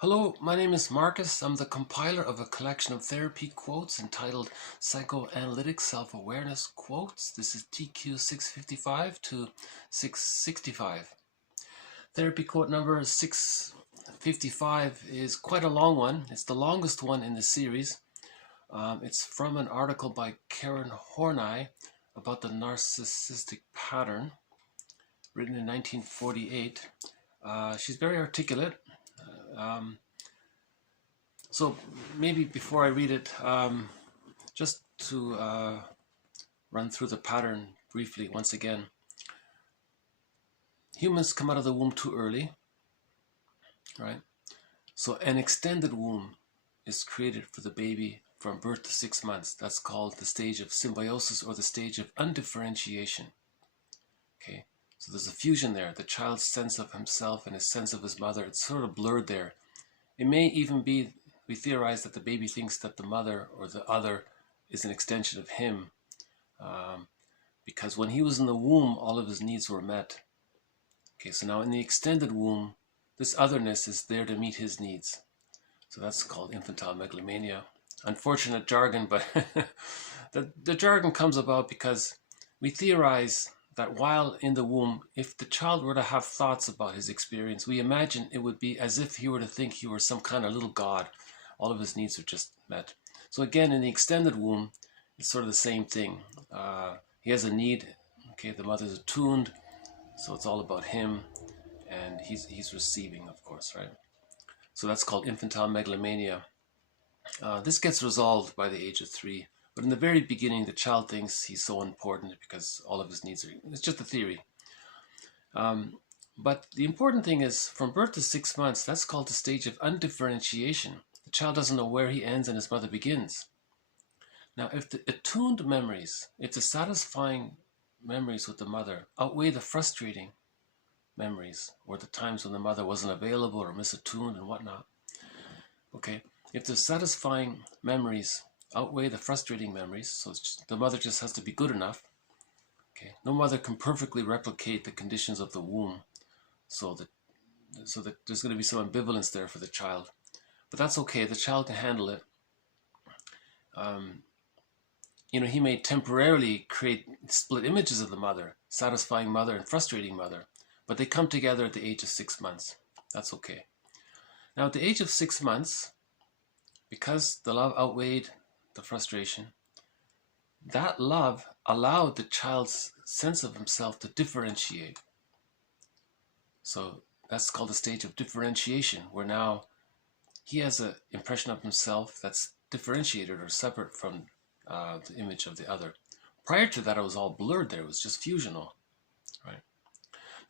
Hello, my name is Marcus. I'm the compiler of a collection of therapy quotes entitled Psychoanalytic Self-Awareness Quotes. This is TQ 655 to 665. Therapy quote number 655 is quite a long one. It's the longest one in the series. It's from an article by Karen Horney about the narcissistic pattern, written in 1948. She's very articulate. So maybe before I read it, just to run through the pattern briefly once again. Humans come out of the womb too early, right? So an extended womb is created for the baby from birth to 6 months. That's called the stage of symbiosis or the stage of undifferentiation. Okay, so there's a fusion there. The child's sense of himself and his sense of his mother, it's sort of blurred there. It may even be, we theorize that the baby thinks that the mother or the other is an extension of him, because when he was in the womb, all of his needs were met. Okay, so now in the extended womb, this otherness is there to meet his needs. So that's called infantile megalomania. Unfortunate jargon, but the jargon comes about because we theorize that while in the womb, if the child were to have thoughts about his experience, we imagine it would be as if he were to think he were some kind of little god. All of his needs are just met. So again, in the extended womb, it's sort of the same thing. He has a need. Okay, the mother's attuned, so it's all about him, and he's receiving, of course, right? So that's called infantile megalomania. This gets resolved by the age of 3. But in the very beginning, the child thinks he's so important because all of his needs are, it's just a theory. But the important thing is, from birth to 6 months, that's called the stage of undifferentiation. The child doesn't know where he ends and his mother begins. Now, if the attuned memories, if the satisfying memories with the mother outweigh the frustrating memories, or the times when the mother wasn't available or misattuned and whatnot, okay, if the satisfying memories outweigh the frustrating memories, so the mother just has to be good enough. Okay, no mother can perfectly replicate the conditions of the womb, so that there's going to be some ambivalence there for the child, but that's okay. The child can handle it. He may temporarily create split images of the mother, satisfying mother and frustrating mother, but they come together at the age of 6 months. That's okay. Now, at the age of 6 months, because the love outweighed the frustration, that love allowed the child's sense of himself to differentiate. So that's called the stage of differentiation, where now he has an impression of himself that's differentiated or separate from the image of the other. Prior to that, it was all blurred there. It was just fusional, right?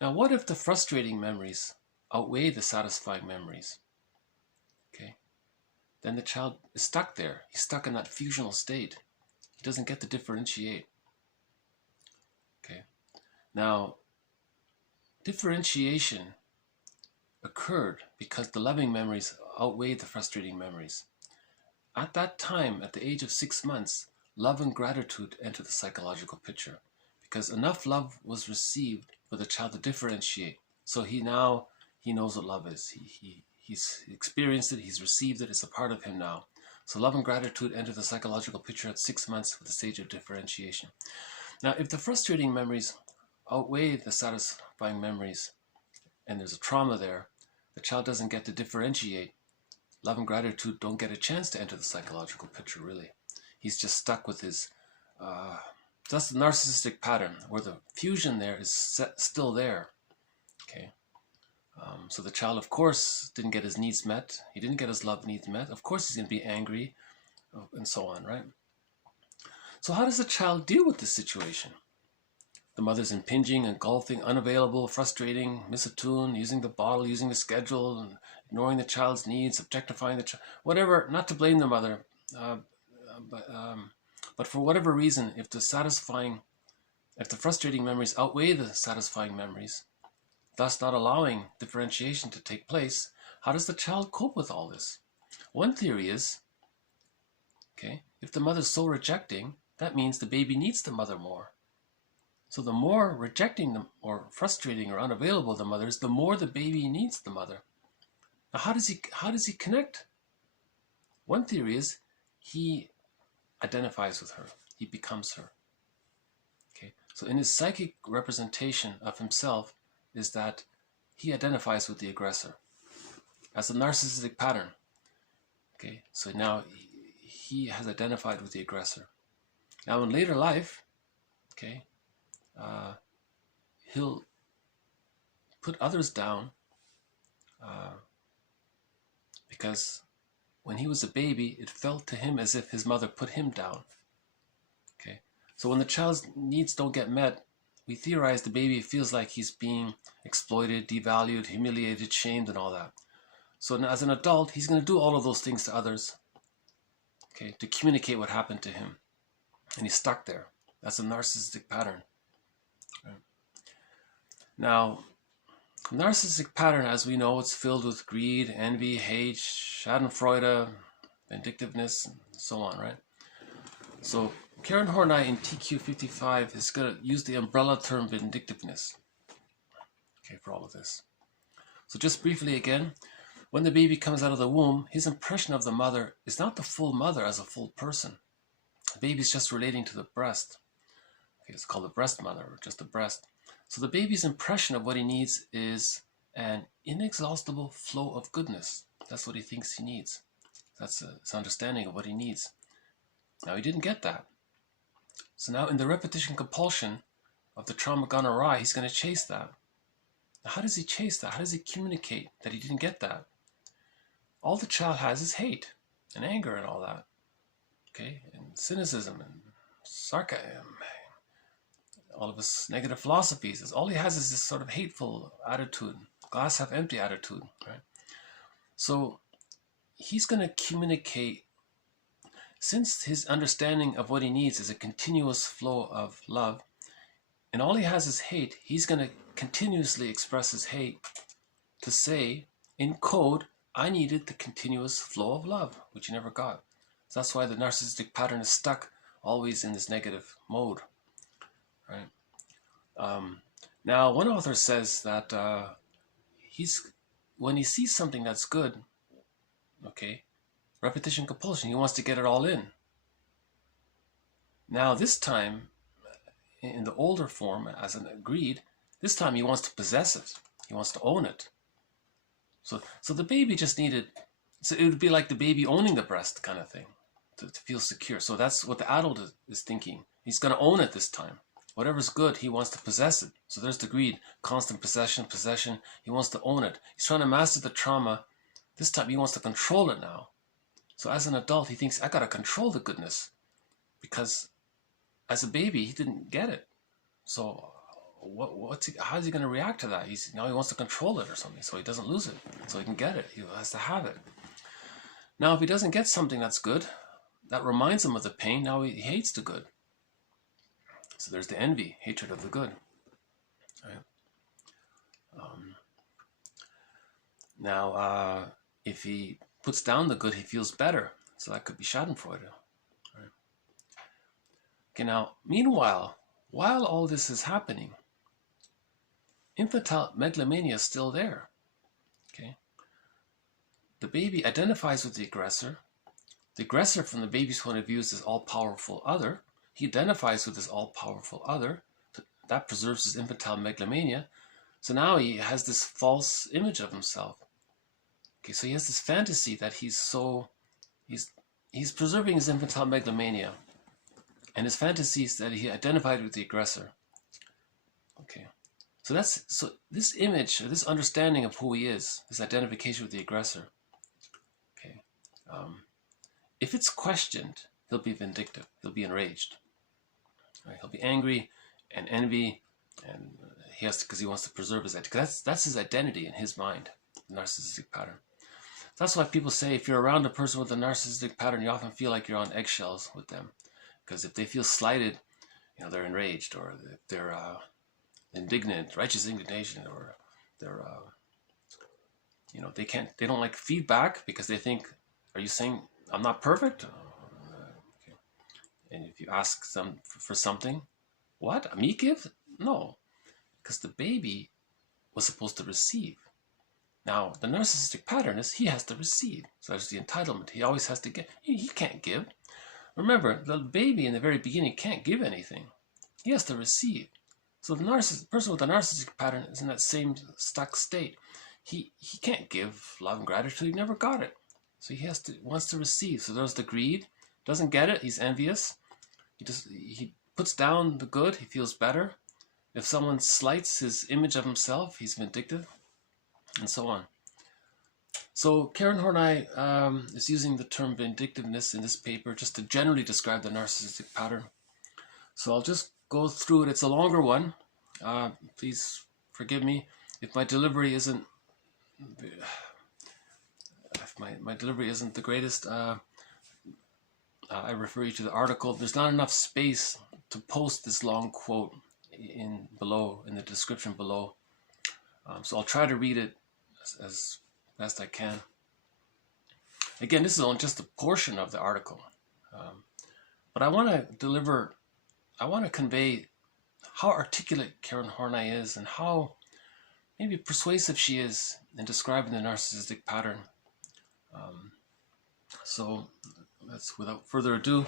Now, what if the frustrating memories outweigh the satisfying memories? Okay, then the child is stuck there. He's stuck in that fusional state. He doesn't get to differentiate. Okay, now differentiation occurred because the loving memories outweighed the frustrating memories. At that time, at the age of 6 months, love and gratitude enter the psychological picture because enough love was received for the child to differentiate. So he knows what love is. He's experienced it, he's received it, it's a part of him now. So love and gratitude enter the psychological picture at 6 months with the stage of differentiation. Now, if the frustrating memories outweigh the satisfying memories and there's a trauma there, the child doesn't get to differentiate. Love and gratitude don't get a chance to enter the psychological picture, really. He's just stuck with his... that's the narcissistic pattern, where the fusion there is still there. Okay. So the child, of course, didn't get his needs met. He didn't get his love needs met. Of course, he's going to be angry, and so on, right? So how does the child deal with this situation? The mother's impinging, engulfing, unavailable, frustrating, misattuned, using the bottle, using the schedule, and ignoring the child's needs, objectifying the child, whatever, not to blame the mother, but for whatever reason, if the frustrating memories outweigh the satisfying memories, thus not allowing differentiation to take place, how does the child cope with all this? One theory is, okay, if the mother's so rejecting, that means the baby needs the mother more. So the more rejecting them or frustrating or unavailable the mother is, the more the baby needs the mother. Now, how does he connect? One theory is he identifies with her. He becomes her. Okay, so in his psychic representation of himself is that he identifies with the aggressor as a narcissistic pattern. Okay, so now he has identified with the aggressor. Now in later life, okay, he'll put others down because when he was a baby, it felt to him as if his mother put him down. Okay, so when the child's needs don't get met, we theorize the baby feels like he's being exploited, devalued, humiliated, shamed, and all that. So as an adult, he's going to do all of those things to others, okay, to communicate what happened to him. And he's stuck there. That's a narcissistic pattern. Right? Now, narcissistic pattern, as we know, it's filled with greed, envy, hate, schadenfreude, vindictiveness, and so on, right? So Karen Horney in TQ 55 is going to use the umbrella term vindictiveness, okay, for all of this. So just briefly again, when the baby comes out of the womb, his impression of the mother is not the full mother as a full person. The baby's just relating to the breast. Okay, it's called the breast mother, or just the breast. So the baby's impression of what he needs is an inexhaustible flow of goodness. That's what he thinks he needs. That's his understanding of what he needs. Now he didn't get that. So now in the repetition compulsion of the trauma gone awry, he's going to chase that. Now how does he chase that? How does he communicate that he didn't get that? All the child has is hate and anger and all that. Okay, and cynicism and sarcasm, all of his negative philosophies. All he has is this sort of hateful attitude, glass half empty attitude, right? So he's going to communicate, since his understanding of what he needs is a continuous flow of love, and all he has is hate, he's going to continuously express his hate to say, in code, I needed the continuous flow of love, which he never got. So that's why the narcissistic pattern is stuck always in this negative mode, right? Now, one author says that when he sees something that's good, okay, repetition compulsion, he wants to get it all in. Now, this time, in the older form, as an greed, this time he wants to possess it. He wants to own it. So the baby just needed, so it would be like the baby owning the breast kind of thing, to feel secure. So that's what the adult is thinking. He's going to own it this time. Whatever's good, he wants to possess it. So there's the greed, constant possession. He wants to own it. He's trying to master the trauma. This time he wants to control it now. So as an adult, he thinks, I got to control the goodness. Because as a baby, he didn't get it. So how's he going to react to that? Now he wants to control it or something, so he doesn't lose it, so he can get it. He has to have it. Now, if he doesn't get something that's good, that reminds him of the pain. Now he hates the good. So there's the envy, hatred of the good. Right? Now, if he puts down the good, he feels better. So that could be schadenfreude. Right? Okay, now, meanwhile, while all this is happening, infantile megalomania is still there. Okay, the baby identifies with the aggressor. The aggressor, from the baby's point of view, is this all-powerful other. He identifies with this all-powerful other. That preserves his infantile megalomania. So now he has this false image of himself. Okay, so he has this fantasy that he's preserving his infantile megalomania, and his fantasy is that he identified with the aggressor. Okay. So this image, or this understanding of who he is, this identification with the aggressor, okay, if it's questioned, he'll be vindictive, he'll be enraged, right? He'll be angry and envy, and because he wants to preserve his identity. That's his identity in his mind, the narcissistic pattern. That's why people say if you're around a person with a narcissistic pattern, you often feel like you're on eggshells with them, because if they feel slighted, they're enraged, or if they're indignant, righteous indignation, or they're, they don't like feedback because they think, are you saying I'm not perfect? Okay. And if you ask them for something, what? Me give? No, because the baby was supposed to receive. Now, the narcissistic pattern is he has to receive. So there's the entitlement. He always has to get. He can't give. Remember, the baby in the very beginning can't give anything. He has to receive. So the person with the narcissistic pattern is in that same stuck state. He can't give love and gratitude. He never got it. So wants to receive. So there's the greed. Doesn't get it. He's envious. He puts down the good. He feels better. If someone slights his image of himself, he's vindictive, and so on. So Karen Horney is using the term vindictiveness in this paper just to generally describe the narcissistic pattern. So I'll just go through it. It's a longer one. Please forgive me if my delivery isn't the greatest. I refer you to the article. There's not enough space to post this long quote in the description below. So I'll try to read it as best I can. Again, this is only just a portion of the article, but I want to convey how articulate Karen Horney is and how maybe persuasive she is in describing the narcissistic pattern. So let's, without further ado.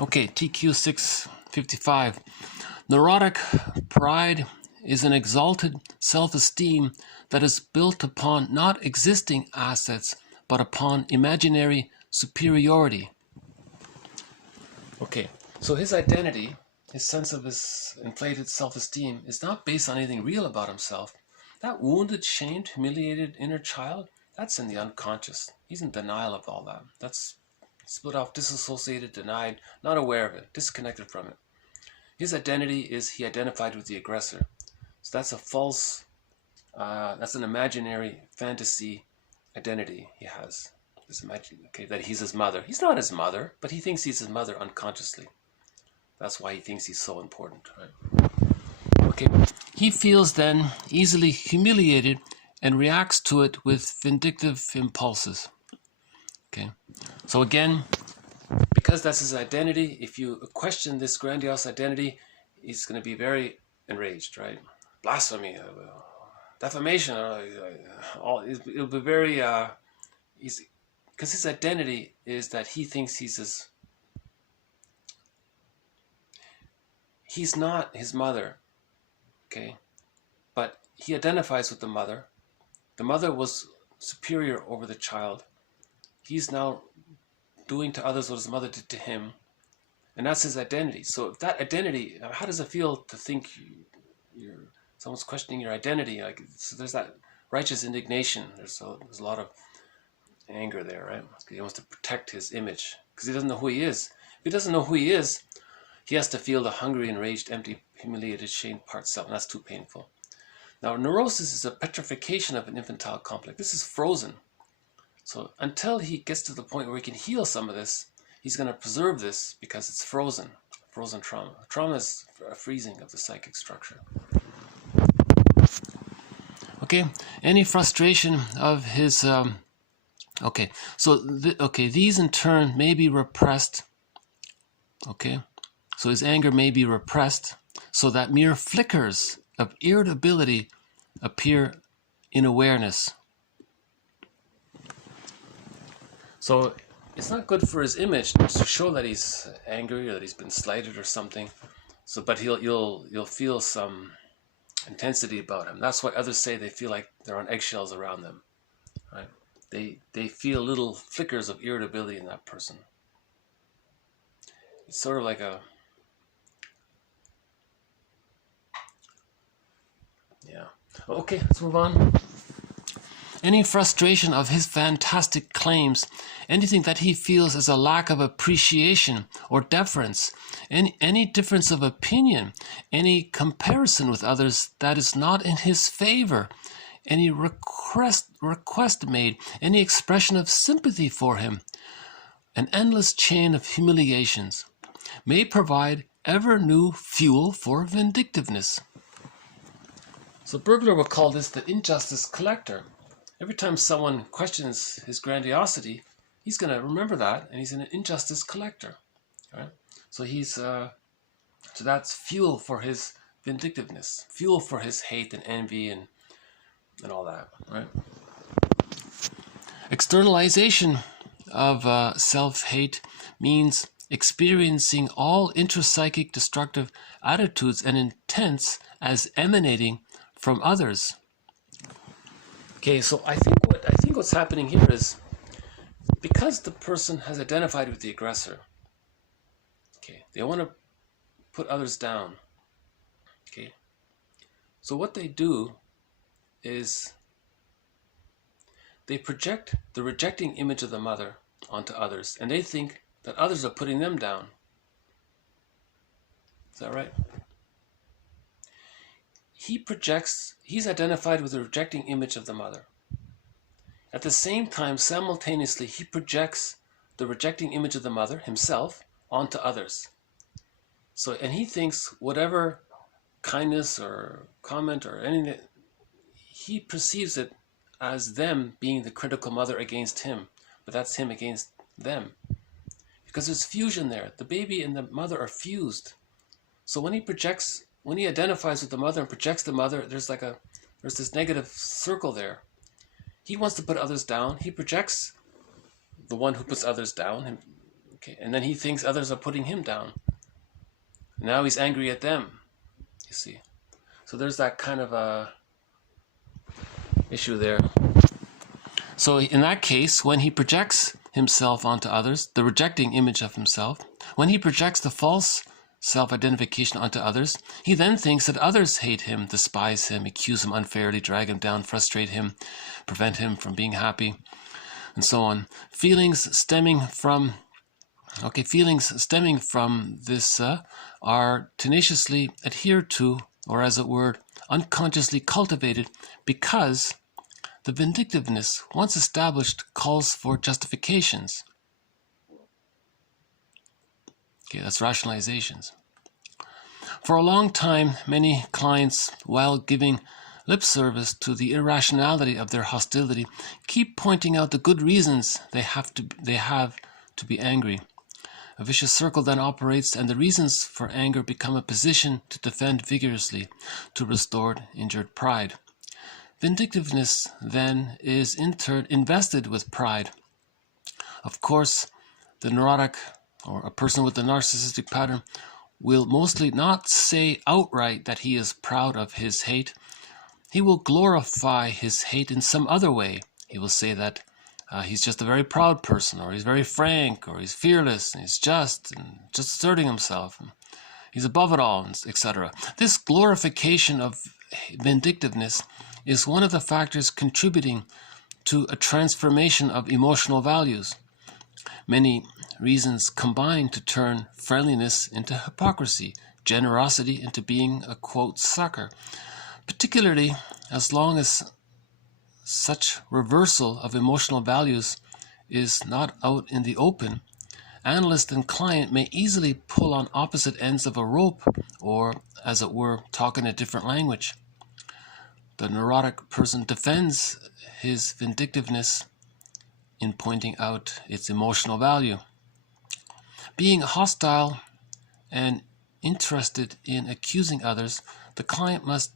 Okay, TQ 655. Neurotic pride is an exalted self-esteem that is built upon not existing assets, but upon imaginary superiority. Okay, so his identity, his sense of his inflated self-esteem is not based on anything real about himself. That wounded, shamed, humiliated inner child, that's in the unconscious. He's in denial of all that. That's split off, disassociated, denied, not aware of it, disconnected from it. His identity is he identified with the aggressor. So that's a false, that's an imaginary fantasy identity he has. That he's his mother. He's not his mother, but he thinks he's his mother unconsciously. That's why he thinks he's so important, right? Okay, he feels then easily humiliated and reacts to it with vindictive impulses. Okay, so again, because that's his identity, if you question this grandiose identity, he's going to be very enraged, right? Blasphemy, defamation, it'll be very, because his identity is that he thinks he's not his mother, okay? But he identifies with the mother. The mother was superior over the child. He's now doing to others what his mother did to him, and that's his identity. So if that identity, how does it feel to think someone's questioning your identity? Like, so there's that righteous indignation. There's a lot of anger there, right? He wants to protect his image because he doesn't know who he is. If he doesn't know who he is, he has to feel the hungry, enraged, empty, humiliated, shamed part self, and that's too painful. Now, neurosis is a petrification of an infantile complex. This is frozen. So until he gets to the point where he can heal some of this, he's going to preserve this because it's frozen trauma. Trauma is a freezing of the psychic structure. Okay, any frustration of his, these in turn may be repressed. Okay, so his anger may be repressed so that mere flickers of irritability appear in awareness. So it's not good for his image to show that he's angry or that he's been slighted or something. So, but you'll feel some intensity about him. That's why others say they feel like they're on eggshells around them, right? They feel little flickers of irritability in that person. It's sort of like a, yeah. Okay, let's move on. Any frustration of his fantastic claims, anything that he feels as a lack of appreciation or deference, any difference of opinion, any comparison with others that is not in his favor, any request made, any expression of sympathy for him, an endless chain of humiliations, may provide ever new fuel for vindictiveness. So Burglar would call this the injustice collector. Every time someone questions his grandiosity, he's going to remember that, and he's an injustice collector. Right? So so that's fuel for his vindictiveness, fuel for his hate and envy and all that, right? Externalization of self-hate means experiencing all intrapsychic destructive attitudes and intents as emanating from others. Okay, so I think what's happening here is because the person has identified with the aggressor, okay, they want to put others down. Okay, so what they do is they project the rejecting image of the mother onto others, and they think that others are putting them down. Is that right? He's identified with the rejecting image of the mother. At the same time, simultaneously, he projects the rejecting image of the mother himself onto others. So, and he thinks whatever kindness or comment or anything, he perceives it as them being the critical mother against him, but that's him against them. Because there's fusion there. The baby and the mother are fused. So when he identifies with the mother and projects the mother, there's this negative circle there. He wants to put others down. He projects the one who puts others down. Okay, and then he thinks others are putting him down. Now he's angry at them, you see. So there's that kind of a issue there. So in that case, when he projects himself onto others, the rejecting image of himself, when he projects the false self-identification onto others, he then thinks that others hate him, despise him, accuse him unfairly, drag him down, frustrate him, prevent him from being happy, and so on. Feelings stemming from this are tenaciously adhered to, or as it were, unconsciously cultivated, because the vindictiveness, once established, calls for justifications. Okay, that's rationalizations. For a long time, many clients, while giving lip service to the irrationality of their hostility, keep pointing out the good reasons they have to be angry. A vicious circle then operates, and the reasons for anger become a position to defend vigorously, to restore injured pride. Vindictiveness, then, is in turn invested with pride. Of course, the neurotic, or a person with the narcissistic pattern, will mostly not say outright that he is proud of his hate. He will glorify his hate in some other way. He will say that he's just a very proud person, or he's very frank, or he's fearless, and he's just asserting himself. And he's above it all, etc. This glorification of vindictiveness is one of the factors contributing to a transformation of emotional values. Many reasons combine to turn friendliness into hypocrisy, generosity into being a, quote, sucker. Particularly as long as such reversal of emotional values is not out in the open, analyst and client may easily pull on opposite ends of a rope, or, as it were, talk in a different language. The neurotic person defends his vindictiveness in pointing out its emotional value. Being hostile and interested in accusing others, the client must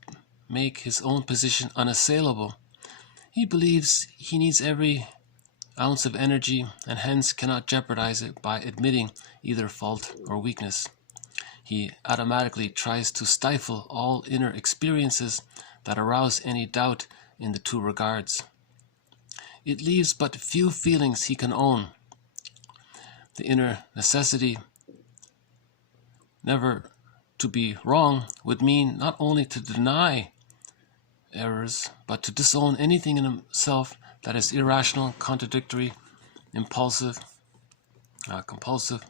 make his own position unassailable. He believes he needs every ounce of energy and hence cannot jeopardize it by admitting either fault or weakness. He automatically tries to stifle all inner experiences that arouse any doubt in the two regards. It leaves but few feelings he can own. The inner necessity never to be wrong would mean not only to deny errors, but to disown anything in himself that is irrational, contradictory, impulsive, compulsive.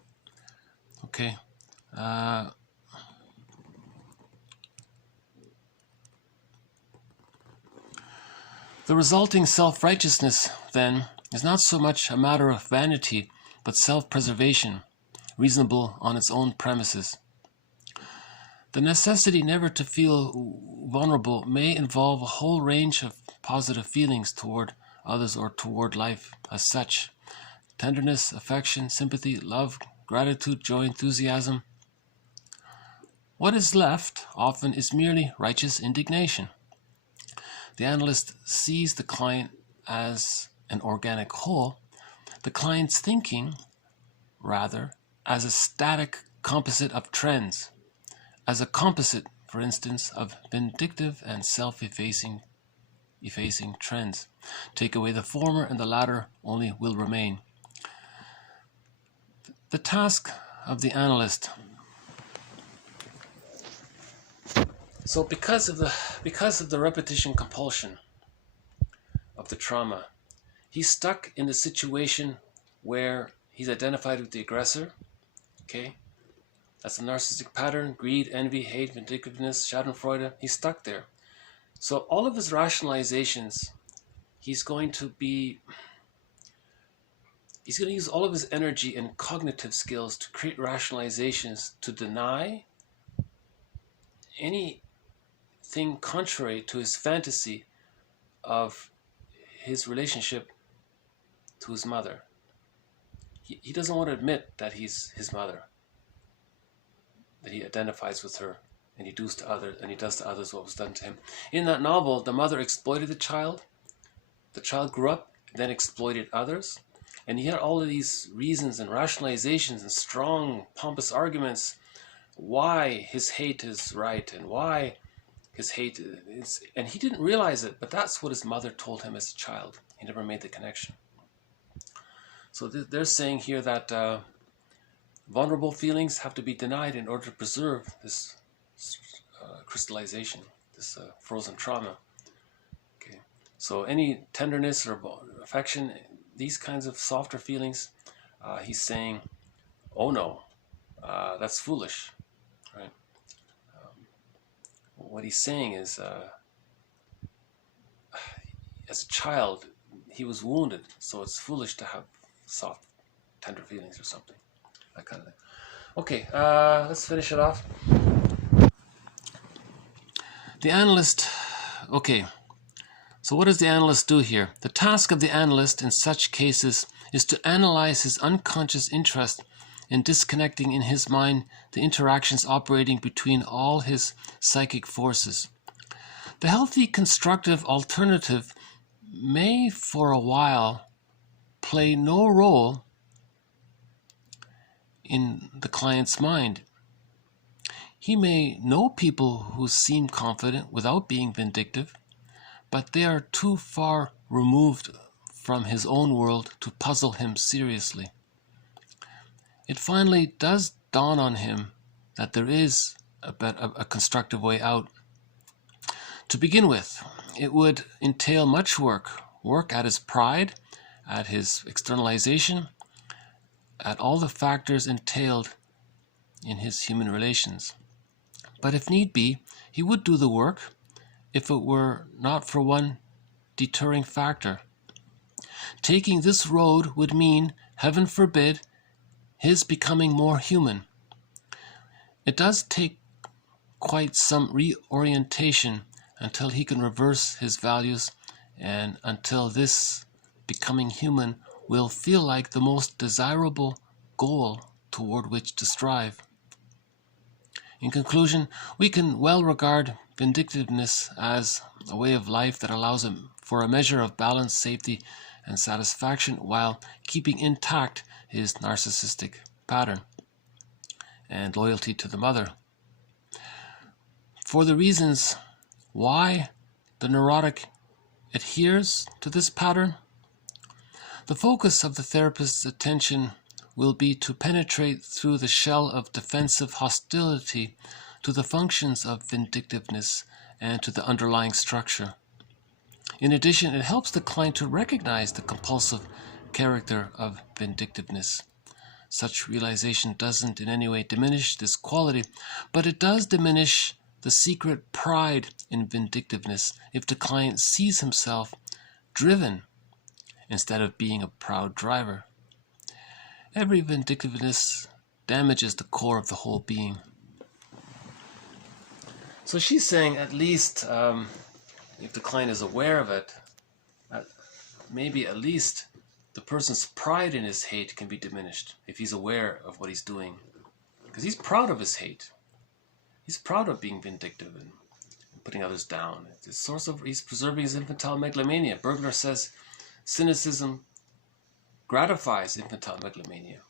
Okay. The resulting self-righteousness, then, is not so much a matter of vanity, but self-preservation, reasonable on its own premises. The necessity never to feel vulnerable may involve a whole range of positive feelings toward others or toward life as such. Tenderness, affection, sympathy, love, gratitude, joy, enthusiasm. What is left often is merely righteous indignation. The analyst sees the client as an organic whole, the client's thinking, rather, as a static composite of trends, as a composite, for instance, of vindictive and self-effacing trends. Take away the former and the latter only will remain. The task of the analyst. So because of the repetition compulsion of the trauma, he's stuck in a situation where he's identified with the aggressor. Okay? That's a narcissistic pattern: greed, envy, hate, vindictiveness, schadenfreude. He's stuck there. So all of his rationalizations, he's going to use all of his energy and cognitive skills to create rationalizations to deny anything contrary to his fantasy of his relationship to his mother. He doesn't want to admit that he's his mother, that he identifies with her, and he does to others what was done to him. In that novel, the mother exploited the child. The child grew up, then exploited others, and he had all of these reasons and rationalizations and strong, pompous arguments why his hate is right and why his hate is, and he didn't realize it, but that's what his mother told him as a child. He never made the connection. So they're saying here that vulnerable feelings have to be denied in order to preserve this crystallization, this frozen trauma. Okay, so any tenderness or affection, these kinds of softer feelings, he's saying, oh no, that's foolish, right? What he's saying is, as a child, he was wounded, so it's foolish to have soft, tender feelings or something, that kind of thing. Okay, let's finish it off. The analyst, okay, so what does the analyst do here? The task of the analyst in such cases is to analyze his unconscious interest in disconnecting in his mind the interactions operating between all his psychic forces. The healthy, constructive alternative may, for a while, play no role in the client's mind. He may know people who seem confident without being vindictive, but they are too far removed from his own world to puzzle him seriously. It finally does dawn on him that there is a constructive way out. To begin with, it would entail much work at his pride, at his externalization, at all the factors entailed in his human relations. But if need be, he would do the work if it were not for one deterring factor. Taking this road would mean, heaven forbid, his becoming more human. It does take quite some reorientation until he can reverse his values and until this becoming human will feel like the most desirable goal toward which to strive. In conclusion, we can well regard vindictiveness as a way of life that allows him for a measure of balance, safety, and satisfaction while keeping intact his narcissistic pattern and loyalty to the mother. For the reasons why the neurotic adheres to this pattern, the focus of the therapist's attention will be to penetrate through the shell of defensive hostility to the functions of vindictiveness and to the underlying structure. In addition, it helps the client to recognize the compulsive character of vindictiveness. Such realization doesn't in any way diminish this quality, but it does diminish the secret pride in vindictiveness if the client sees himself driven instead of being a proud driver. Every vindictiveness damages the core of the whole being. So she's saying at least if the client is aware of it, maybe at least the person's pride in his hate can be diminished if he's aware of what he's doing. Because he's proud of his hate. He's proud of being vindictive and putting others down. It's a source of, he's preserving his infantile megalomania. Bergler says cynicism gratifies infantile megalomania.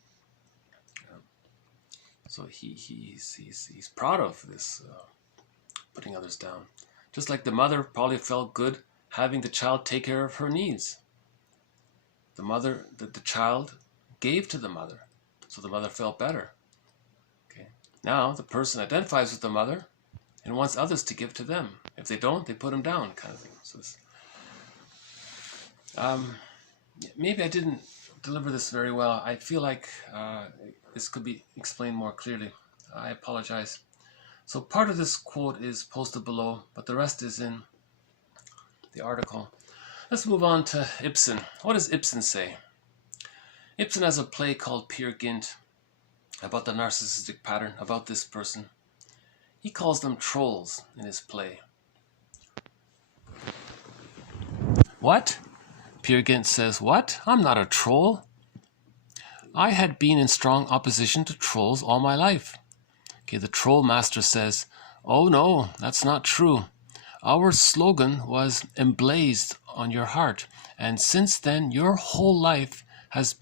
So he's proud of this, putting others down. Just like the mother probably felt good having the child take care of her needs. The child gave to the mother, so the mother felt better. Okay. Now the person identifies with the mother and wants others to give to them. If they don't, they put them down, kind of thing. So maybe I didn't deliver this very well. I feel like this could be explained more clearly. I apologize. So part of this quote is posted below, but the rest is in the article. Let's move on to Ibsen. What does Ibsen say? Ibsen has a play called Peer Gynt about the narcissistic pattern, about this person. He calls them trolls in his play. What? Peer Gynt says, what? I'm not a troll. I had been in strong opposition to trolls all my life. Okay, the troll master says, oh no, that's not true. Our slogan was emblazed on your heart, and since then your whole life has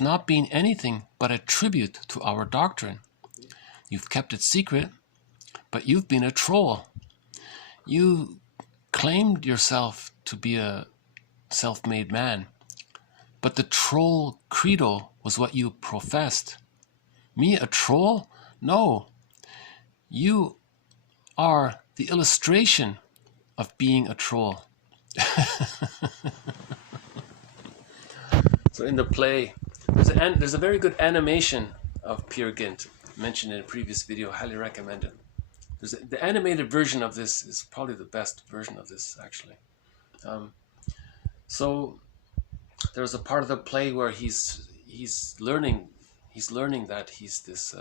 not been anything but a tribute to our doctrine. You've kept it secret, but you've been a troll. You claimed yourself to be a self-made man, but the troll credo was what you professed. Me, a troll? No. You are the illustration of being a troll. So in the play, there's a very good animation of Peer Gynt, mentioned in a previous video. I highly recommend it. The animated version of this is probably the best version of this, actually. So there's a part of the play where he's learning that he's this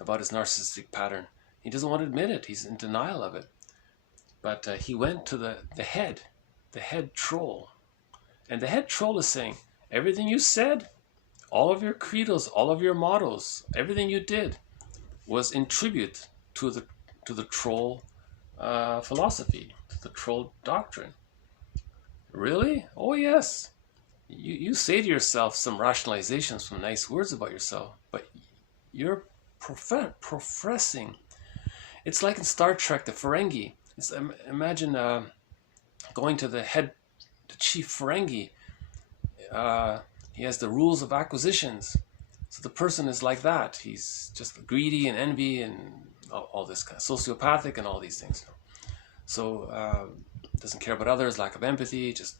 about his narcissistic pattern. He doesn't want to admit it. He's in denial of it. But he went to the head troll, and the head troll is saying, everything you said, all of your credos, all of your mottos, everything you did was in tribute to the troll philosophy, to the troll doctrine. Really? Oh yes. You say to yourself some rationalizations, some nice words about yourself, but you're professing. It's like in Star Trek, the Ferengi. Imagine going to the chief Ferengi. He has the rules of acquisitions. So the person is like that. He's just greedy and envy and all this kind of sociopathic and all these things. So doesn't care about others, lack of empathy, just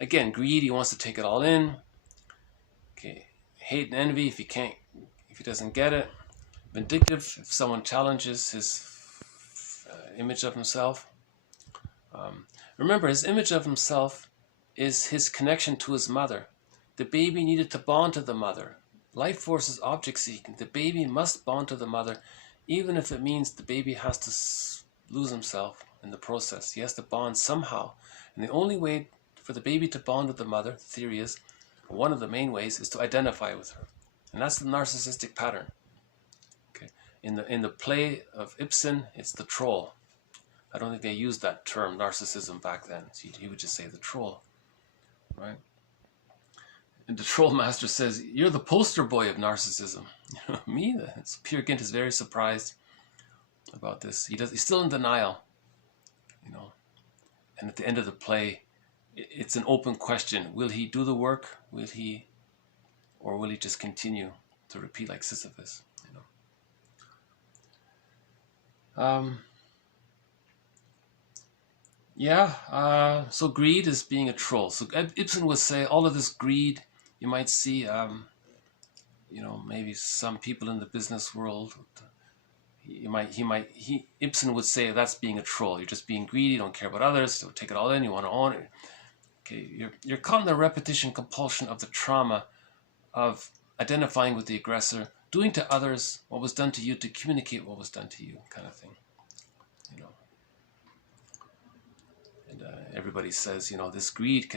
again greed. He wants to take it all in. Okay, hate and envy if he doesn't get it. Vindictive if someone challenges his image of himself. Remember, his image of himself is his connection to his mother. The baby needed to bond to the mother. Life force is object seeking. The baby must bond to the mother, even if it means the baby has to lose himself in the process. He has to bond somehow. And the only way for the baby to bond with the mother, the theory is, one of the main ways is to identify with her. And that's the narcissistic pattern. Okay. In the play of Ibsen, it's the troll. I don't think they used that term, narcissism, back then. So he would just say the troll, right? And the troll master says, you're the poster boy of narcissism. Me? Peer Gynt is very surprised about this. He's still in denial, And at the end of the play, it's an open question. Will he do the work? Or will he just continue to repeat like Sisyphus? So greed is being a troll. So Ibsen would say all of this greed, you might see, maybe some people in the business world, Ibsen would say that's being a troll. You're just being greedy, don't care about others, don't take it all in, you want to own it. Okay, you're caught in the repetition compulsion of the trauma of identifying with the aggressor, doing to others what was done to you to communicate what was done to you, kind of thing. And everybody says, this greed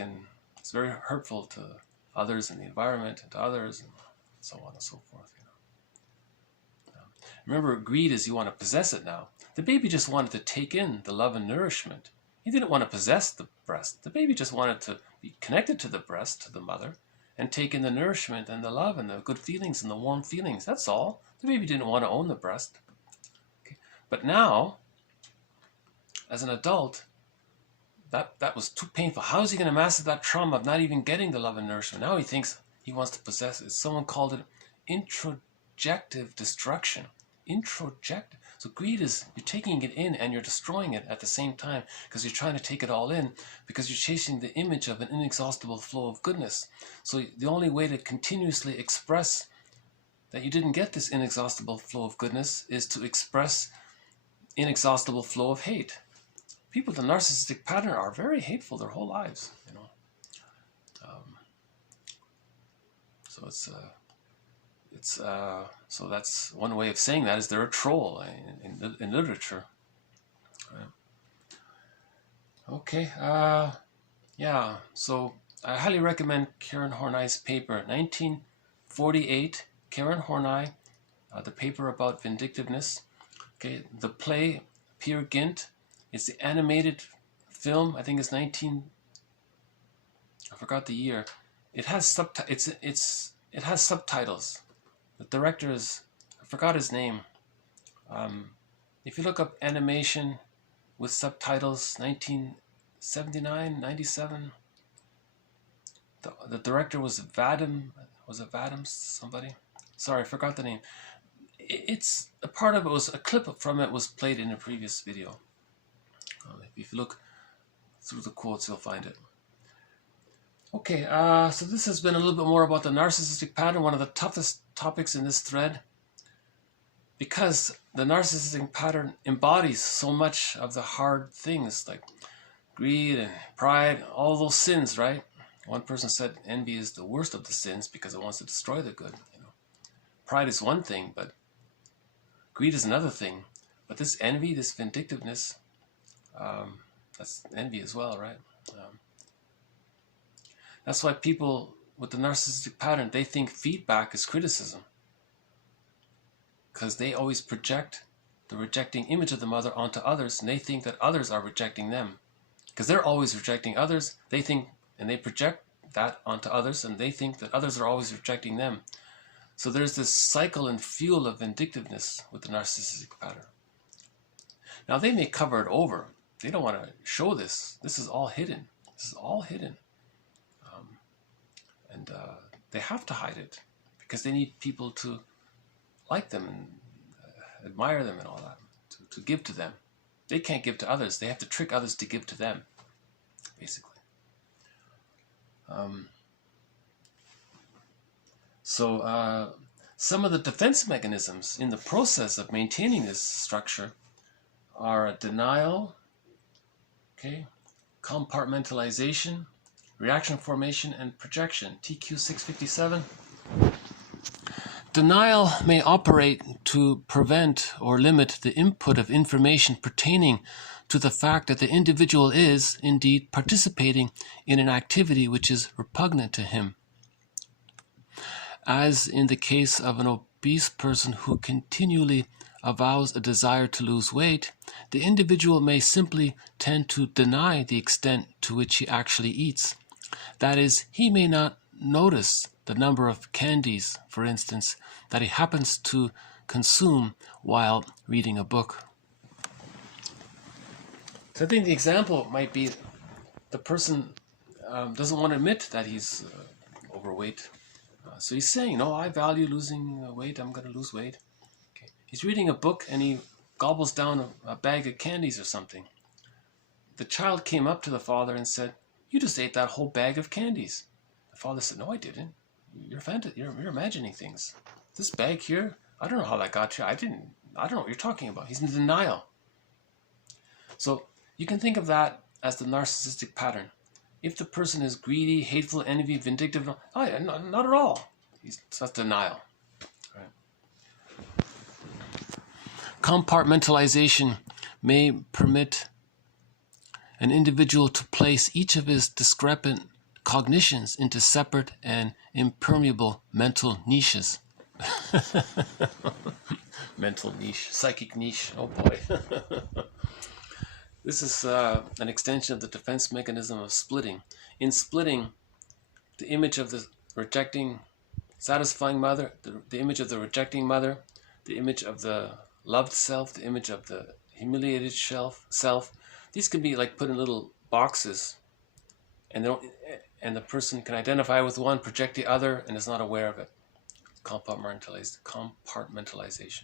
it's very hurtful to others and the environment and to others and so on and so forth. Remember, greed is you want to possess it now. The baby just wanted to take in the love and nourishment. He didn't want to possess the breast. The baby just wanted to be connected to the breast, to the mother, and take in the nourishment and the love and the good feelings and the warm feelings. That's all. The baby didn't want to own the breast. Okay. But now, as an adult, that was too painful. How is he going to master that trauma of not even getting the love and nourishment? Now he thinks he wants to possess it. Someone called it introjective destruction. Introjective. So greed is you're taking it in and you're destroying it at the same time because you're trying to take it all in because you're chasing the image of an inexhaustible flow of goodness. So the only way to continuously express that you didn't get this inexhaustible flow of goodness is to express inexhaustible flow of hate. People with a narcissistic pattern are very hateful their whole lives, you know. So so that's one way of saying that is they're a troll in literature. Right. Okay. Yeah. So I highly recommend Karen Horney's paper, 1948. Karen Horney, the paper about vindictiveness. Okay. The play Peer Gynt. It's the animated film. I think it's I forgot the year. It has it has subtitles. The director is, I forgot his name. If you look up animation with subtitles, 1979, 97. The director was Vadim. Was it Vadim somebody? Sorry, I forgot the name. It's a part of it was a clip from it was played in a previous video. If you look through the quotes, you'll find it. Okay, so this has been a little bit more about the narcissistic pattern, one of the toughest topics in this thread, because the narcissistic pattern embodies so much of the hard things like greed and pride, all those sins, right? One person said envy is the worst of the sins because it wants to destroy the good. You know, pride is one thing, but greed is another thing. But this envy, this vindictiveness, that's envy as well, right? That's why people with the narcissistic pattern, they think feedback is criticism. Because they always project the rejecting image of the mother onto others, and they think that others are rejecting them. Because they're always rejecting others, they think, and they project that onto others, and they think that others are always rejecting them. So there's this cycle and fuel of vindictiveness with the narcissistic pattern. Now they may cover it over. They don't want to show this. This is all hidden. This is all hidden. And they have to hide it because they need people to like them and admire them and all that, to give to them. They can't give to others. They have to trick others to give to them, basically. Some of the defense mechanisms in the process of maintaining this structure are denial, okay, compartmentalization, reaction formation, and projection, TQ 657. Denial may operate to prevent or limit the input of information pertaining to the fact that the individual is, indeed, participating in an activity which is repugnant to him. As in the case of an obese person who continually avows a desire to lose weight, the individual may simply tend to deny the extent to which he actually eats. That is, he may not notice the number of candies, for instance, that he happens to consume while reading a book. So I think the example might be the person doesn't want to admit that he's overweight. So he's saying, no, I value losing weight, I'm going to lose weight. Okay. He's reading a book and he gobbles down a bag of candies or something. The child came up to the father and said, you just ate that whole bag of candies. The father said, no, I didn't. You're imagining things. This bag here, I don't know how that got here. I don't know what you're talking about. He's in denial. So you can think of that as the narcissistic pattern. If the person is greedy, hateful, envy, vindictive, not at all. That's denial. Right. Compartmentalization may permit an individual to place each of his discrepant cognitions into separate and impermeable mental niches. Mental niche, psychic niche. Oh boy. This is an extension of the defense mechanism of splitting. In splitting, the image of the rejecting, satisfying mother, the image of the rejecting mother, the image of the loved self, the image of the humiliated self, these can be like put in little boxes, and the person can identify with one, project the other, and is not aware of it. Compartmentalization.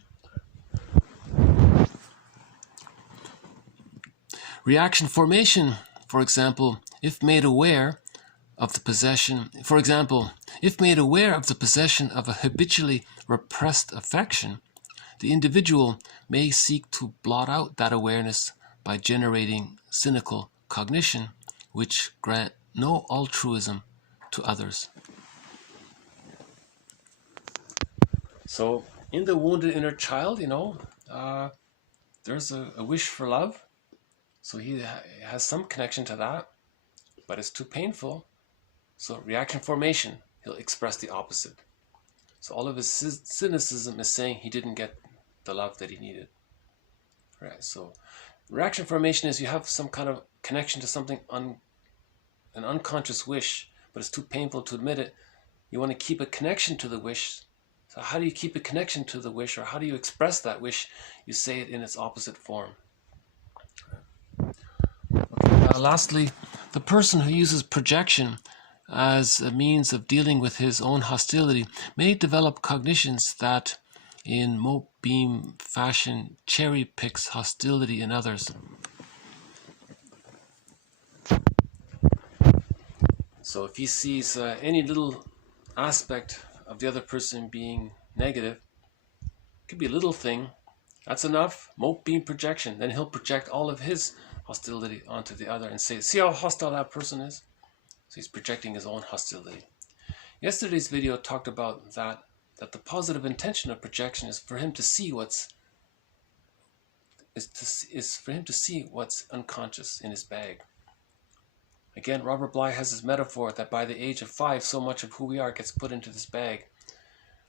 Reaction formation, for example, if made aware of the possession, of a habitually repressed affection, the individual may seek to blot out that awareness by generating cynical cognition, which grant no altruism to others. So, in the wounded inner child, there's a wish for love. So he has some connection to that, but it's too painful. So reaction formation, he'll express the opposite. So all of his cynicism is saying he didn't get the love that he needed. Right. So reaction formation is you have some kind of connection to something, an unconscious wish, but it's too painful to admit it. You want to keep a connection to the wish. So how do you keep a connection to the wish, or how do you express that wish? You say it in its opposite form. Okay. Lastly, the person who uses projection as a means of dealing with his own hostility may develop cognitions that, in mote beam fashion, cherry picks hostility in others. So if he sees any little aspect of the other person being negative, it could be a little thing, that's enough, mote beam projection. Then he'll project all of his hostility onto the other and say, see how hostile that person is? So he's projecting his own hostility. Yesterday's video talked about that the positive intention of projection is for him to see what's unconscious in his bag. Again, Robert Bly has his metaphor that by the age of 5, so much of who we are gets put into this bag.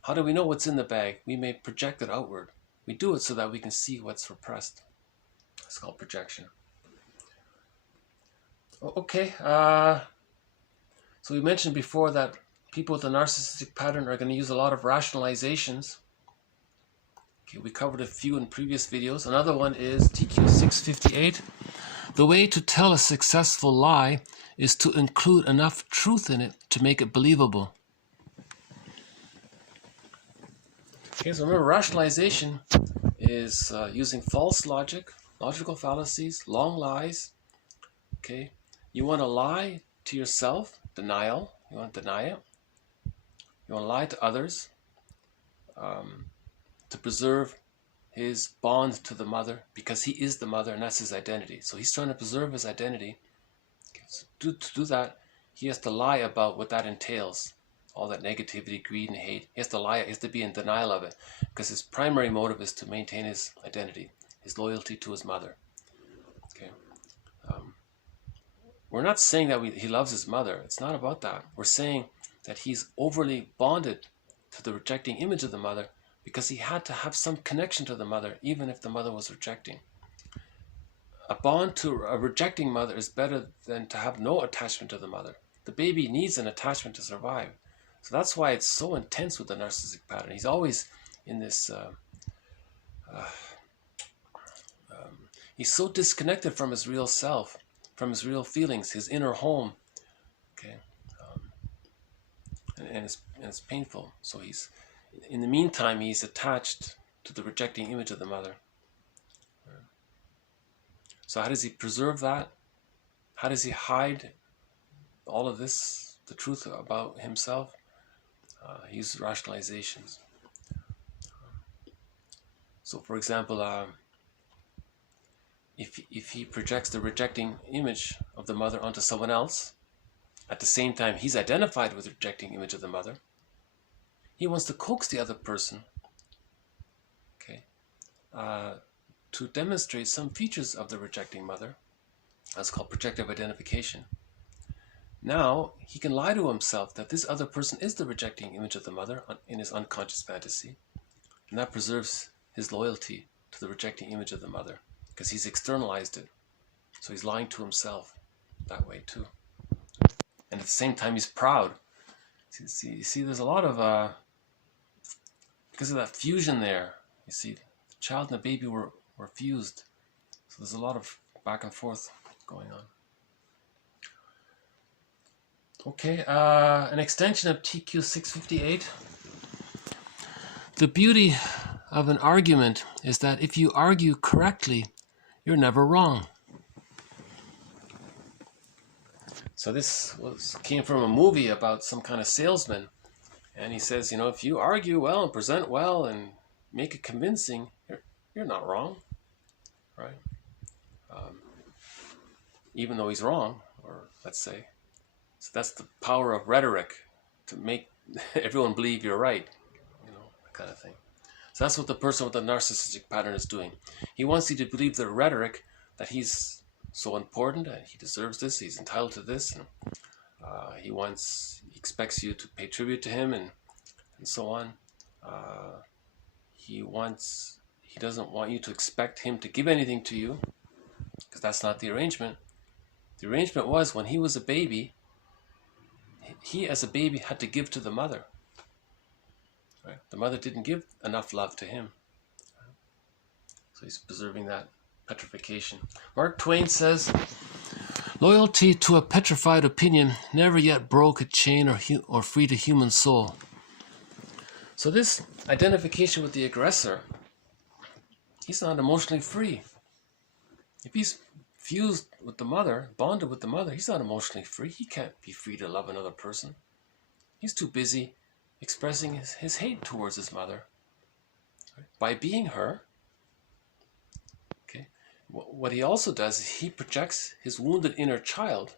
How do we know what's in the bag? We may project it outward. We do it so that we can see what's repressed. It's called projection. Okay. So we mentioned before that people with a narcissistic pattern are going to use a lot of rationalizations. Okay, we covered a few in previous videos. Another one is TQ 658. The way to tell a successful lie is to include enough truth in it to make it believable. Okay, so remember, rationalization is using false logic, logical fallacies, long lies. Okay, you want to lie to yourself, denial. You want to deny it. You want to lie to others to preserve his bond to the mother, because he is the mother and that's his identity. So he's trying to preserve his identity. Okay, so to do that, he has to lie about what that entails. All that negativity, greed, and hate. He has to lie. He has to be in denial of it, because his primary motive is to maintain his identity, his loyalty to his mother. Okay. We're not saying that he loves his mother. It's not about that. We're saying that he's overly bonded to the rejecting image of the mother because he had to have some connection to the mother, even if the mother was rejecting. A bond to a rejecting mother is better than to have no attachment to the mother. The baby needs an attachment to survive. So that's why it's so intense with the narcissistic pattern. He's always in this, he's so disconnected from his real self, from his real feelings, his inner home. Okay, and it's painful. So he's, in the meantime, he's attached to the rejecting image of the mother. So how does he preserve that? How does he hide all of this, the truth about himself? He uses rationalizations. So, for example, if he projects the rejecting image of the mother onto someone else, at the same time he's identified with the rejecting image of the mother, he wants to coax the other person, okay, to demonstrate some features of the rejecting mother. That's called projective identification. Now he can lie to himself that this other person is the rejecting image of the mother in his unconscious fantasy, and that preserves his loyalty to the rejecting image of the mother because he's externalized it. So he's lying to himself that way too. And at the same time, he's proud. You see, there's a lot of, because of that fusion there, you see, the child and the baby were fused. So there's a lot of back and forth going on. Okay, an extension of TQ 658. The beauty of an argument is that if you argue correctly, you're never wrong. So this came from a movie about some kind of salesman. And he says, if you argue well and present well and make it convincing, you're not wrong, right? Even though he's wrong, or let's say. So that's the power of rhetoric, to make everyone believe you're right, that kind of thing. So that's what the person with the narcissistic pattern is doing. He wants you to believe the rhetoric that he's so important and he deserves this, he's entitled to this, and he expects you to pay tribute to him and so on. He doesn't want you to expect him to give anything to you, because that's not the arrangement. The arrangement was when he was a baby, he as a baby had to give to the mother. Right? The mother didn't give enough love to him. So he's preserving that petrification. Mark Twain says, loyalty to a petrified opinion never yet broke a chain or freed a human soul. So this identification with the aggressor, he's not emotionally free. If he's fused with the mother, bonded with the mother, he's not emotionally free. He can't be free to love another person. He's too busy expressing his hate towards his mother. Right? By being her, okay. What he also does is he projects his wounded inner child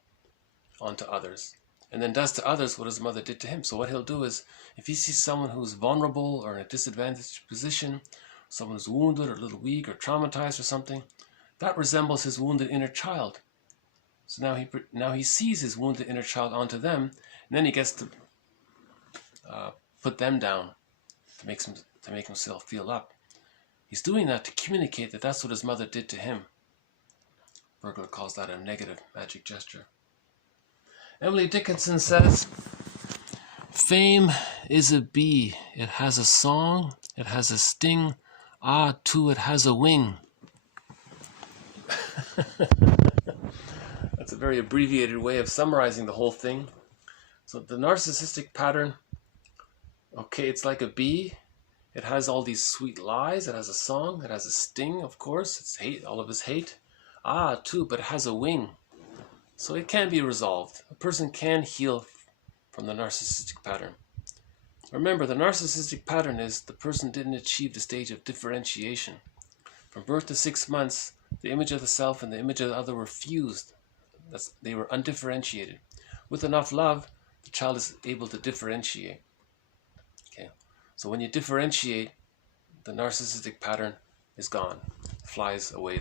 onto others, and then does to others what his mother did to him. So what he'll do is, if he sees someone who's vulnerable or in a disadvantaged position, someone who's wounded or a little weak or traumatized or something, that resembles his wounded inner child. So now he sees his wounded inner child onto them, and then he gets to put them down to make himself feel up. He's doing that to communicate that that's what his mother did to him. Bergler calls that a negative magic gesture. Emily Dickinson says, fame is a bee. It has a song, it has a sting, too, it has a wing. That's a very abbreviated way of summarizing the whole thing. So the narcissistic pattern, okay, it's like a bee. It has all these sweet lies. It has a song. It has a sting, of course. It's hate, all of his hate. Too, but it has a wing. So it can be resolved. A person can heal from the narcissistic pattern. Remember, the narcissistic pattern is the person didn't achieve the stage of differentiation. From birth to 6 months, the image of the self and the image of the other were fused. They were undifferentiated. With enough love, the child is able to differentiate. Okay, so when you differentiate, the narcissistic pattern is gone. It flies away.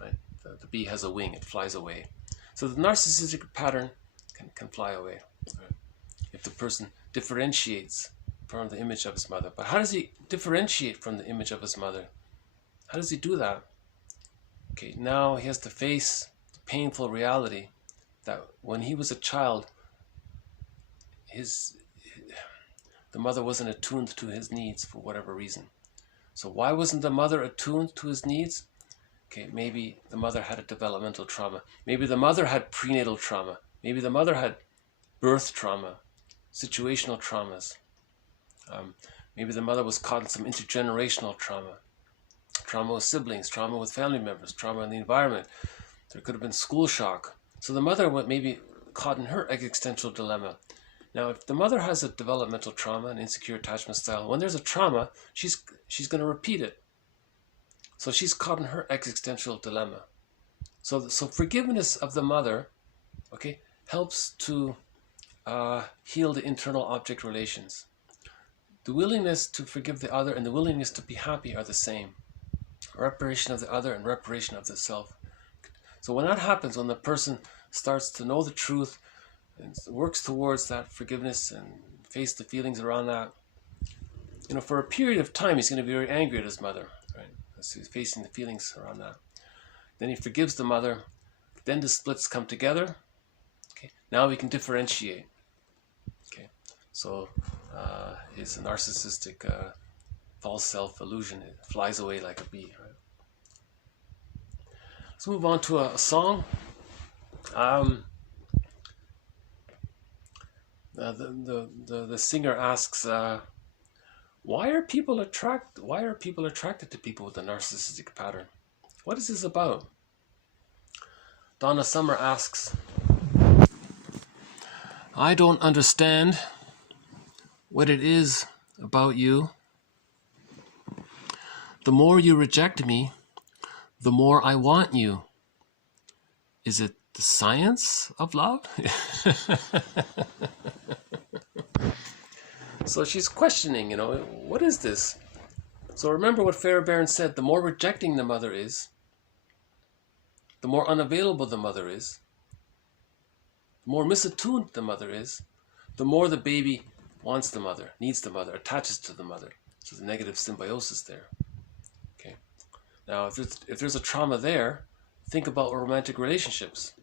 Right? The bee has a wing. It flies away. So the narcissistic pattern can fly away. Right? If the person differentiates from the image of his mother. But how does he differentiate from the image of his mother? How does he do that? Okay, now he has to face the painful reality that when he was a child, the mother wasn't attuned to his needs for whatever reason. So why wasn't the mother attuned to his needs? Okay, maybe the mother had a developmental trauma. Maybe the mother had prenatal trauma. Maybe the mother had birth trauma, situational traumas. Maybe the mother was caught in some intergenerational trauma. Trauma with siblings, trauma with family members, trauma in the environment. There could have been school shock. So the mother was maybe caught in her existential dilemma. Now, if the mother has a developmental trauma, an insecure attachment style, when there's a trauma, she's going to repeat it. So she's caught in her existential dilemma. So forgiveness of the mother, okay, helps to heal the internal object relations. The willingness to forgive the other and the willingness to be happy are the same. Reparation of the other and reparation of the self. So when that happens, when the person starts to know the truth, and works towards that forgiveness and face the feelings around that. For a period of time, he's going to be very angry at his mother, right? So he's facing the feelings around that. Then he forgives the mother. Then the splits come together. Okay, now we can differentiate. Okay, so his narcissistic false self-illusion, it flies away like a bee. Right? Let's move on to a song. The singer asks, why are people attracted to people with a narcissistic pattern? What is this about? Donna Summer asks, I don't understand what it is about you. The more you reject me, the more I want you. Is it the science of love? So she's questioning, what is this? So remember what Fairbairn said, the more rejecting the mother is, the more unavailable the mother is, the more misattuned the mother is, the more the baby wants the mother, needs the mother, attaches to the mother. So there's a negative symbiosis there. Okay. Now, if there's a trauma there, think about romantic relationships.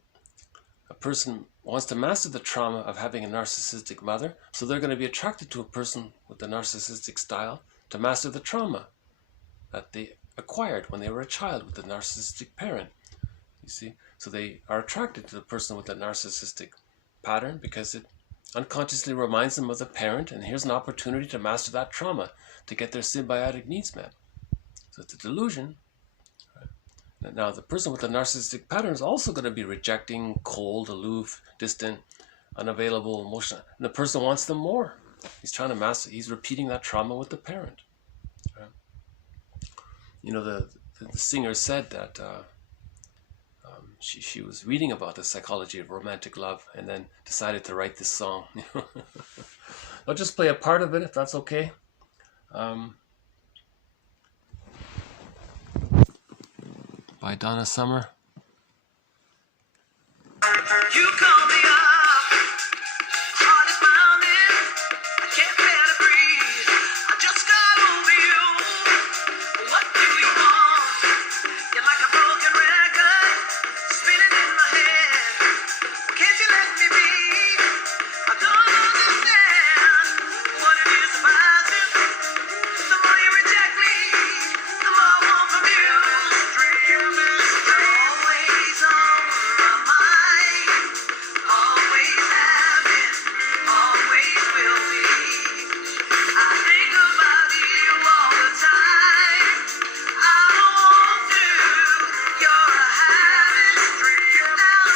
A person wants to master the trauma of having a narcissistic mother, so they're going to be attracted to a person with the narcissistic style to master the trauma that they acquired when they were a child with the narcissistic parent. You see? So they are attracted to the person with the narcissistic pattern because it unconsciously reminds them of the parent, and here's an opportunity to master that trauma, to get their symbiotic needs met. So it's a delusion. Now, the person with the narcissistic pattern is also going to be rejecting, cold, aloof, distant, unavailable, emotional. And the person wants them more. He's trying to master, he's repeating that trauma with the parent. Right? The singer said that she was reading about the psychology of romantic love and then decided to write this song. I'll just play a part of it if that's okay. By Donna Summer. You call me up, heart is pounding, I can't bear to breathe, I just got over you. What do you want? You're like a broken record, spinning in my head. Can't you let me be? I don't understand what it is about you. The more you reject me, the more I want from you. Always on my mind, always have been, always will be. I think about you all the time. I don't want to. You're a habit. Now I'm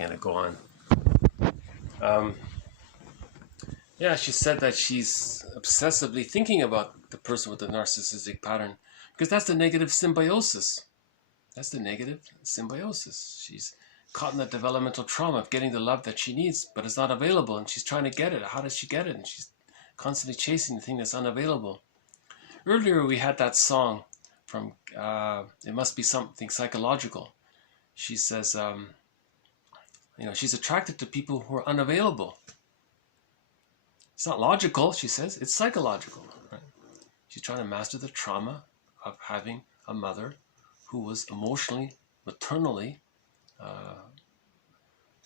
Can it go on? Yeah, she said that she's obsessively thinking about the person with the narcissistic pattern because that's the negative symbiosis. That's the negative symbiosis. She's caught in that developmental trauma of getting the love that she needs, but it's not available, and she's trying to get it. How does she get it? And she's constantly chasing the thing that's unavailable. Earlier, we had that song from It Must Be Something Psychological. She says, she's attracted to people who are unavailable. It's not logical, she says, it's psychological. Right? She's trying to master the trauma of having a mother who was emotionally, maternally,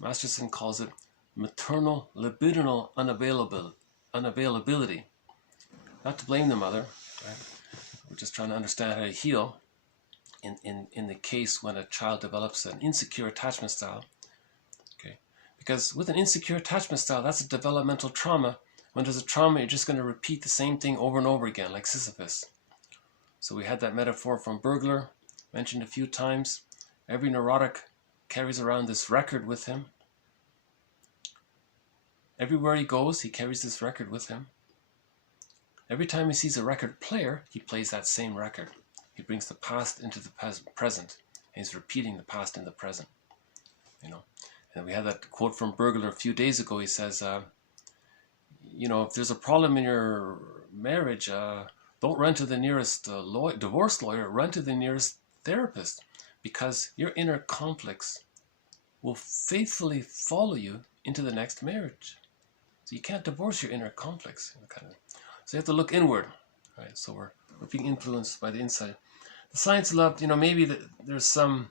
Masterson calls it maternal libidinal unavailability. Not to blame the mother, right? We're just trying to understand how to heal in the case when a child develops an insecure attachment style. Okay, because with an insecure attachment style, that's a developmental trauma. When there's a trauma, you're just going to repeat the same thing over and over again, like Sisyphus. So we had that metaphor from Burglar, mentioned a few times. Every neurotic carries around this record with him. Everywhere he goes, he carries this record with him. Every time he sees a record player, he plays that same record. He brings the past into the present, and he's repeating the past in the present. You know, and we had that quote from Bergler a few days ago. He says, you know, if there's a problem in your marriage, don't run to the nearest divorce lawyer. Run to the nearest therapist, because your inner conflicts will faithfully follow you into the next marriage. So you can't divorce your inner conflicts. So you have to look inward, right? So we're being influenced by the inside. The science of love, you know, maybe there's some,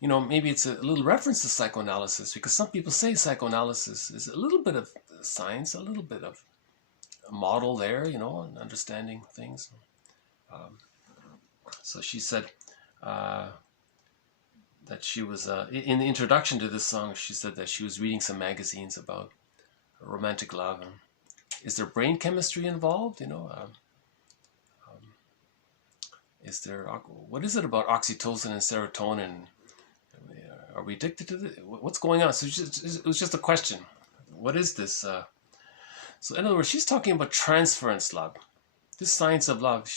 you know, maybe it's a little reference to psychoanalysis, because some people say psychoanalysis is a little bit of science, a little bit of a model there, you know, and understanding things. So she said that she was, in the introduction to this song, she said that she was reading some magazines about romantic love. And is there brain chemistry involved? You know, is there, what is it about oxytocin and serotonin? Are we addicted to it? What's going on? So it was just a question. What is this? So in other words, she's talking about transference love. This science of love,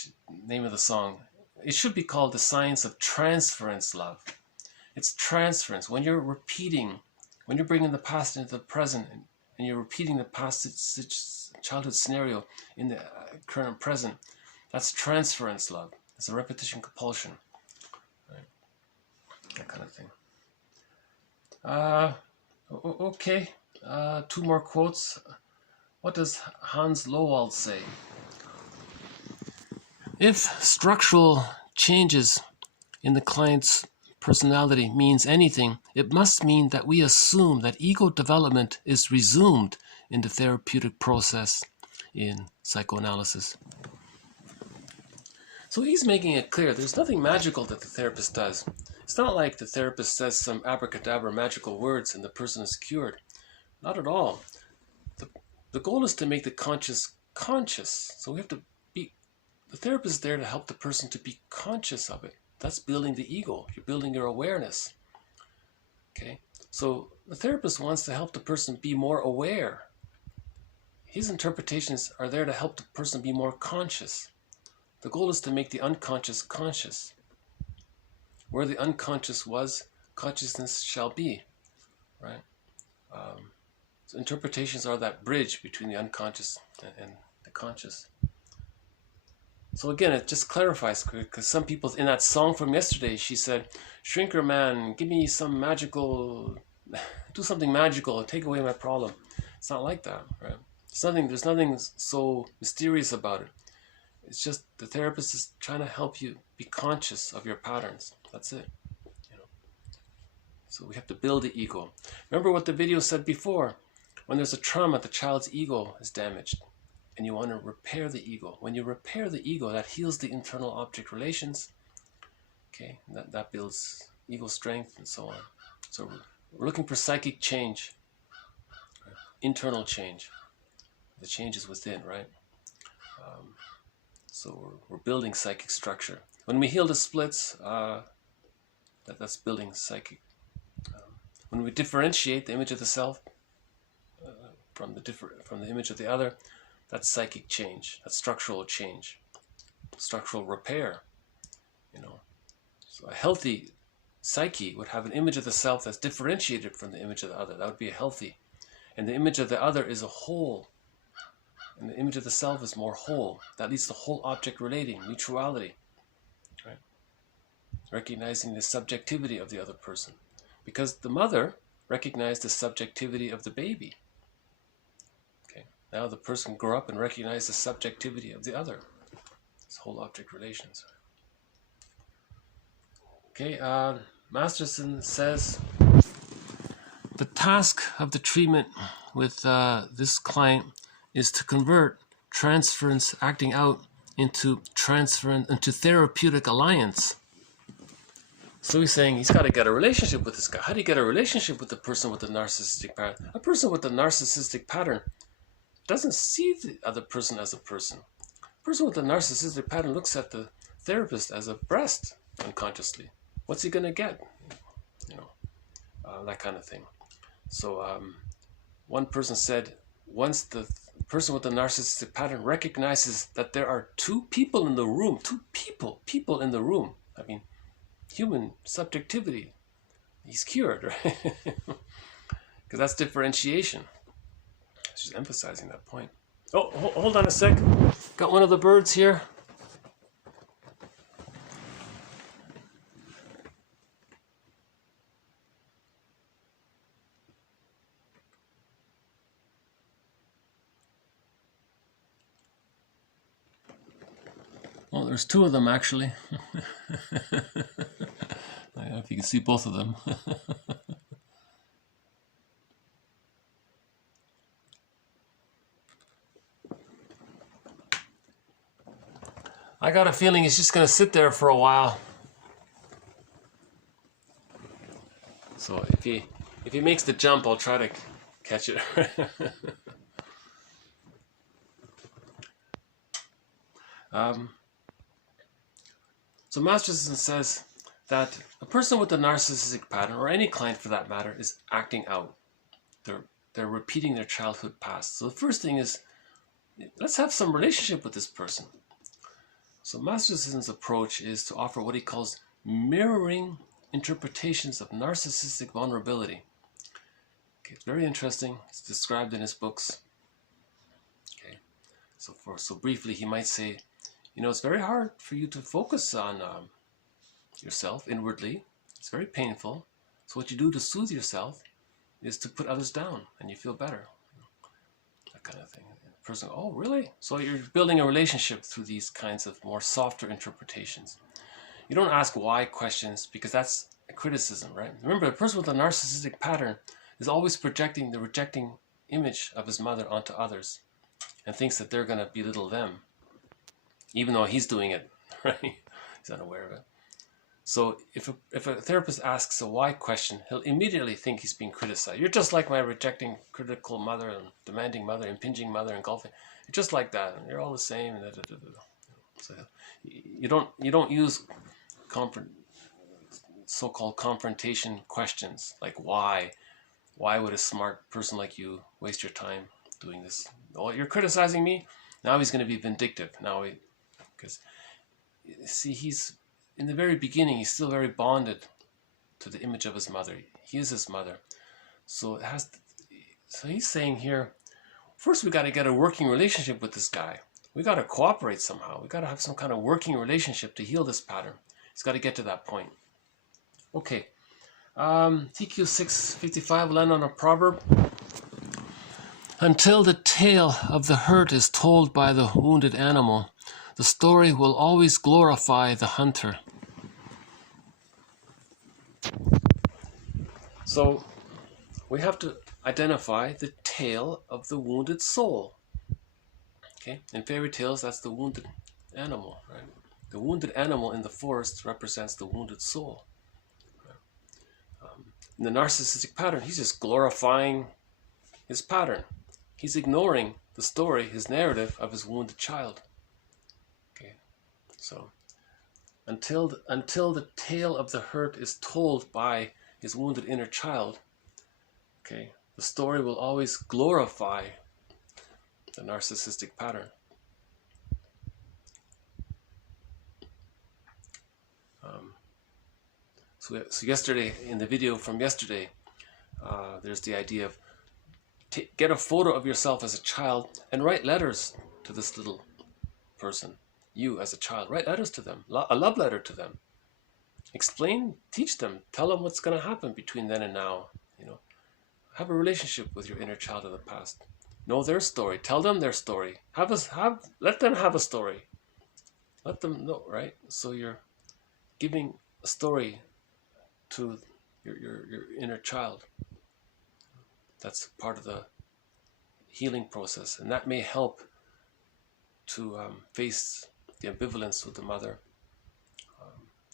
name of the song, it should be called the science of transference love. It's transference. When you're repeating, when you're bringing the past into the present, and you're repeating the past childhood scenario in the current present, that's transference love. It's a repetition compulsion, right? That kind of thing. Okay, 2 more quotes. What does Hans Lowald say? If structural changes in the client's personality means anything, it must mean that we assume that ego development is resumed in the therapeutic process in psychoanalysis. So he's making it clear there's nothing magical that the therapist does. It's not like the therapist says some abracadabra magical words and the person is cured. Not at all. The goal is to make the conscious conscious. So we have to be, the therapist is there to help the person to be conscious of it. That's building the ego. You're building your awareness. Okay? So the therapist wants to help the person be more aware. His interpretations are there to help the person be more conscious. The goal is to make the unconscious conscious. Where the unconscious was, consciousness shall be. Right? So interpretations are that bridge between the unconscious and the conscious. So again, it just clarifies, because some people, in that song from yesterday, she said, "Shrinker man, give me some magical, do something magical, take away my problem." It's not like that, right? There's nothing so mysterious about it. It's just the therapist is trying to help you be conscious of your patterns. That's it. You know. So we have to build the ego. Remember what the video said before. When there's a trauma, the child's ego is damaged. And you want to repair the ego. When you repair the ego, that heals the internal object relations. Okay, that builds ego strength and so on. So we're looking for psychic change, right? Internal change. The change is within, right? So we're building psychic structure. When we heal the splits, that's building psychic. When we differentiate the image of the self from the image of the other, that's psychic change. That's structural change, structural repair. You know, so a healthy psyche would have an image of the self that's differentiated from the image of the other. That would be a healthy, and the image of the other is a whole, and the image of the self is more whole. That leads to whole object relating, mutuality, right? Recognizing the subjectivity of the other person, because the mother recognized the subjectivity of the baby. Now the person grew up and recognized the subjectivity of the other. It's whole object relations. Okay, Masterson says, the task of the treatment with this client is to convert transference acting out into therapeutic alliance. So he's saying he's got to get a relationship with this guy. How do you get a relationship with the person with the narcissistic pattern? A person with the narcissistic pattern doesn't see the other person as a person. A person with a narcissistic pattern looks at the therapist as a breast unconsciously. What's he going to get? You know, that kind of thing. So one person said, once the person with the narcissistic pattern recognizes that there are two people in the room, people in the room, I mean, human subjectivity, he's cured, right? Because that's differentiation. She's emphasizing that point. Oh, hold on a sec. Got one of the birds here. Well, there's two of them actually. I don't know if you can see both of them. I got a feeling he's just going to sit there for a while. So if he makes the jump, I'll try to catch it. So Masterson says that a person with a narcissistic pattern, or any client for that matter, is acting out. They're repeating their childhood past. So the first thing is, let's have some relationship with this person. So Masterson's approach is to offer what he calls mirroring interpretations of narcissistic vulnerability. Okay, it's very interesting. It's described in his books. Okay, so briefly, he might say, you know, it's very hard for you to focus on yourself inwardly. It's very painful. So what you do to soothe yourself is to put others down, and you feel better. That kind of thing. The person, oh, really? So you're building a relationship through these kinds of more softer interpretations. You don't ask why questions, because that's a criticism, right? Remember, a person with a narcissistic pattern is always projecting the rejecting image of his mother onto others and thinks that they're going to belittle them, even though he's doing it, right? He's unaware of it. So if a therapist asks a why question, he'll immediately think he's being criticized. You're just like my rejecting, critical mother and demanding mother, impinging mother, engulfing. You're just like that, and you're all the same. So you don't use so-called confrontation questions like why. Why would a smart person like you waste your time doing this? Oh, you're criticizing me? Now he's going to be vindictive. Because see, he's in the very beginning, he's still very bonded to the image of his mother. He is his mother. So he's saying here, first we got to get a working relationship with this guy. We got to cooperate somehow. We got to have some kind of working relationship to heal this pattern. He's got to get to that point. Okay. TQ 655 will end on a proverb. Until the tale of the hurt is told by the wounded animal, the story will always glorify the hunter. So we have to identify the tale of the wounded soul. Okay, in fairy tales, that's the wounded animal, right? The wounded animal in the forest represents the wounded soul. In the narcissistic pattern, he's just glorifying his pattern. He's ignoring the story, his narrative of his wounded child. Okay, so until the tale of the hurt is told by his wounded inner child, okay, the story will always glorify the narcissistic pattern. So yesterday, in the video from yesterday, there's the idea of get a photo of yourself as a child and write letters to this little person. You as a child, write letters to them, a love letter to them. Explain, teach them, tell them what's going to happen between then and now. You know, have a relationship with your inner child of the past. Know their story. Tell them their story. Let them have a story. Let them know, right? So you're giving a story to your inner child. That's part of the healing process, and that may help to face the ambivalence with the mother,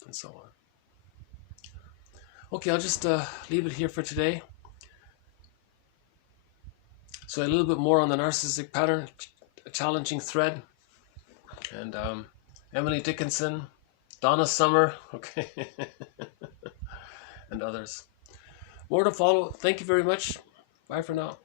and so on. Okay, I'll just leave it here for today. So a little bit more on the narcissistic pattern, a challenging thread, and Emily Dickinson, Donna Summer, okay, and others. More to follow. Thank you very much. Bye for now.